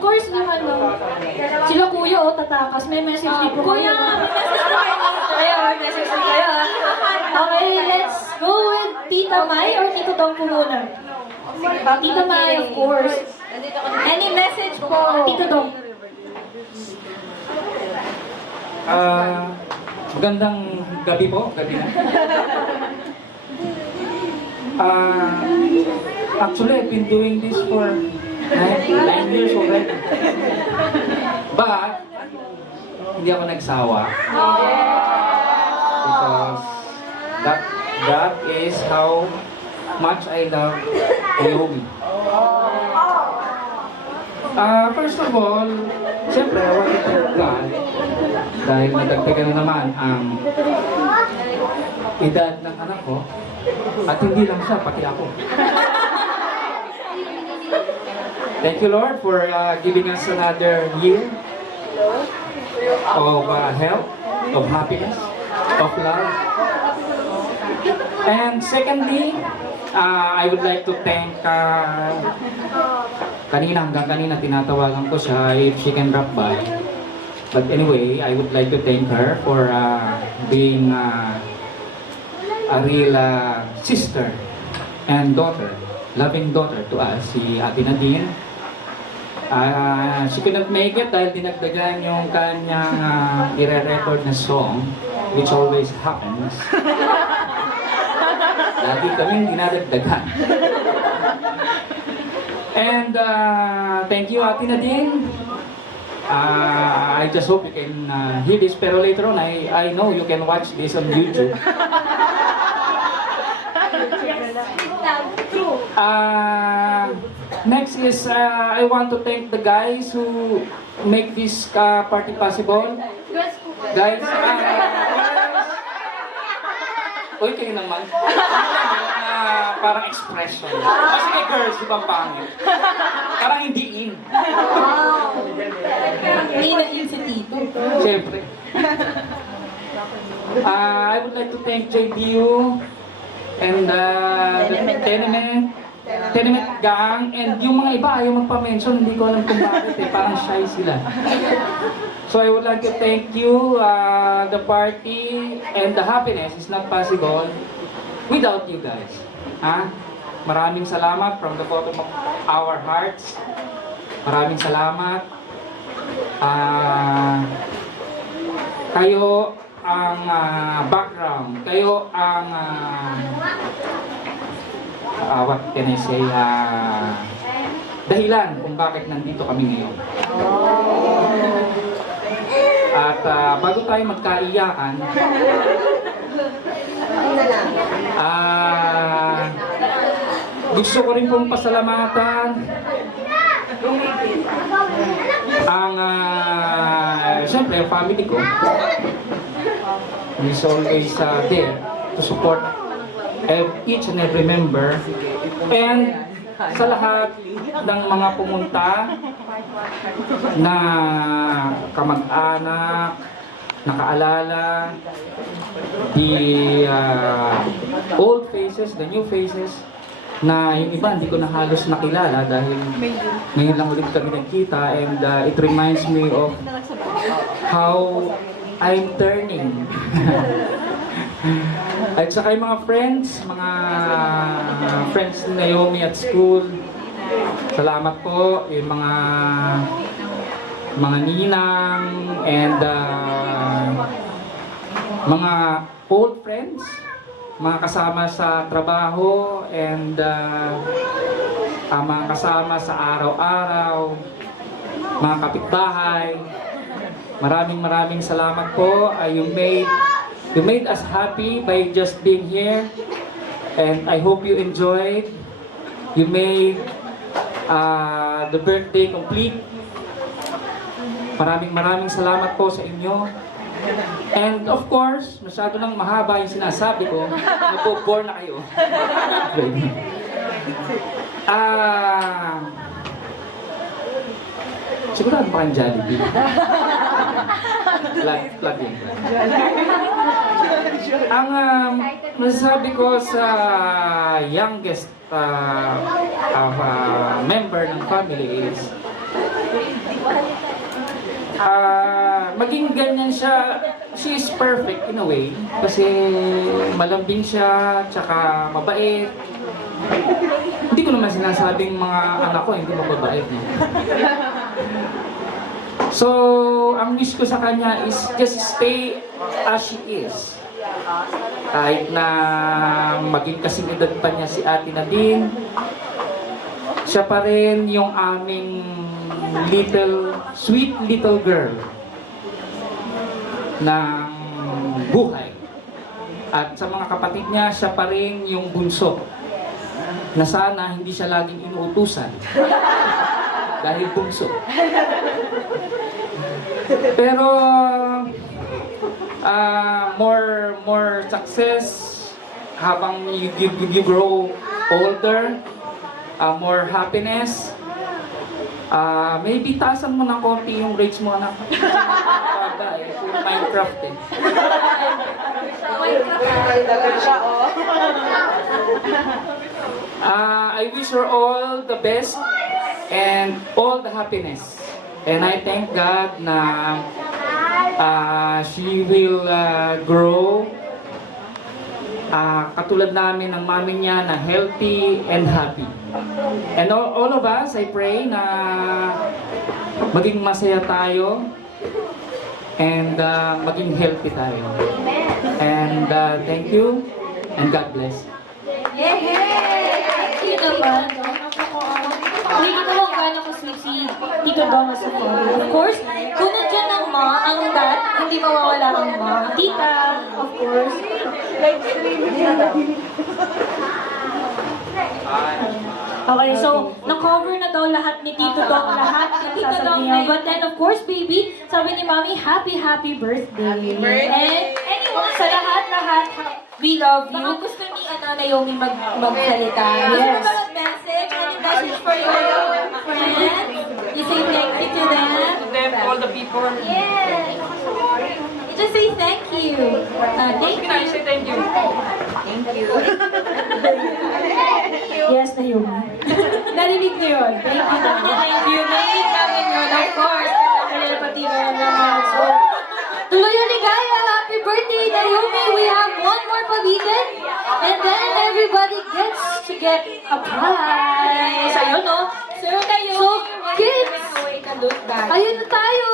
course, yung ano, sila kuya o tatakas, may message din po Kuya, kayo. may message din kayo. Okay, let's go with Tita Mai or Tito Dong po muna? Tita Mai, of course. Any message po? Tito Dong. Magandang gabi po, gabi na. Actually, I've been doing this for 9 years already. But, hindi ako nagsawa. Because that is how much I love Naomi. First of all, siyempre, I want to thank God dahil nadagdagan na naman ang edad ng anak ko at hindi lang siya, pati ako. Thank you, Lord, for giving us another year of health, of happiness, of love. And secondly, I would like to thank hanggang kanina tinatawagan ko siya if she can drop by. But anyway, I would like to thank her for being a real sister and daughter, loving daughter to us, si Ate Nadine. She couldn't make it dahil dinagdagan yung kanyang ire-record na song, which always happens. Lagi kaming dinadagdagan. And thank you, Ate Nadine. I just hope you can hear this, pero later on, I know you can watch this on YouTube. Next is, I want to thank the guys who make this party possible. Guys, uy, kayo naman. Parang expression. Kasi kay girls, di ba ang pangit? Parang hindi in. Hindi na yun si Tito. Siyempre. I would like to thank JDU and the Tenement Gang, and yung mga iba ayaw magpa-mention, hindi ko alam kung bakit parang shy sila. So I would like to thank you, the party and the happiness is not possible without you guys. Maraming salamat from the bottom of our hearts. Maraming salamat. Kayo ang background. Kayo ang what can I say? Dahilan kung bakit nandito kami ngayon. At bago tayo magkaiyakan, gusto ko rin pong pasalamatan ang siyempre family ko is always there to support each and every member, and sa lahat ng mga pumunta na kamag-anak, nakaalala, the old faces, the new faces, na yung iba hindi ko na halos nakilala dahil ngayon lang ulit kami nagkita, and it reminds me of how I'm turning. At saka yung mga friends ni Naomi at school, salamat po, yung mga ninang and mga old friends, mga kasama sa trabaho and mga kasama sa araw-araw, mga kapitbahay. Maraming salamat po. You made us happy by just being here, and I hope you enjoyed. You made the birthday complete. Maraming salamat po sa inyo. And of course, masyado nang mahaba yung sinasabi ko. Nagbo-bore na kayo. Sigurado ba kayong Jollibee? Plug in. Ang masasabi ko sa youngest member ng family is Maging ganyan siya, she is perfect in a way. Kasi malambing siya, tsaka mabait. Hindi ko naman sinasabing mga anak ko hindi mababait. No? So, ang wish ko sa kanya is just stay as she is. Kahit na maging kasing edad pa niya si Ate Nadine, siya pa rin yung aming sweet little girl ng buhay. At sa mga kapatid niya, siya pa rin yung bunso na sana hindi siya laging inuutusan dahil bunso. Pero more success habang you grow older, more happiness. Maybe taasan mo na konti yung rates mo, anak. Baba eh, puro Minecraft eh. I wish her all the best and all the happiness. And I thank God na she will grow katulad namin ng mami niya na healthy and happy. And all of us, I pray na maging masaya tayo and maging healthy tayo. And thank you and God bless. Thank you naman. Hindi ko naman gano'n ka-sweet si Tito Dong sa father. Of course, kung nandiyan ang ma, ang dad, hindi mawawala ang ma. Tita, of course. Okay, so, na-cover na daw lahat ni Tito Dong, lahat ng Tito Dong sasabihin. But then, of course, baby, sabi ni Mami, happy birthday. And anyone, sa lahat, we love you. Baka gusto ni Naomi magsalita. Yes. Gusto mo ba mag-message? Any message for your friends? You say thank you to them? To them, all the people. Yes. You just say thank you. Thank Can I you. say thank you? Thank you. Yes, Naomi. Narinig niyo yun. Thank you naman. Thank you. Narinig namin yun. Of course. Kaya pati na naman. So, Tuloy yung ligaya. Happy birthday, Naomi. We have one more pabitin. And then everybody gets to get a prize. Ayun, no? so kayo, So, kids, away ka doon, guys. ayun na tayo.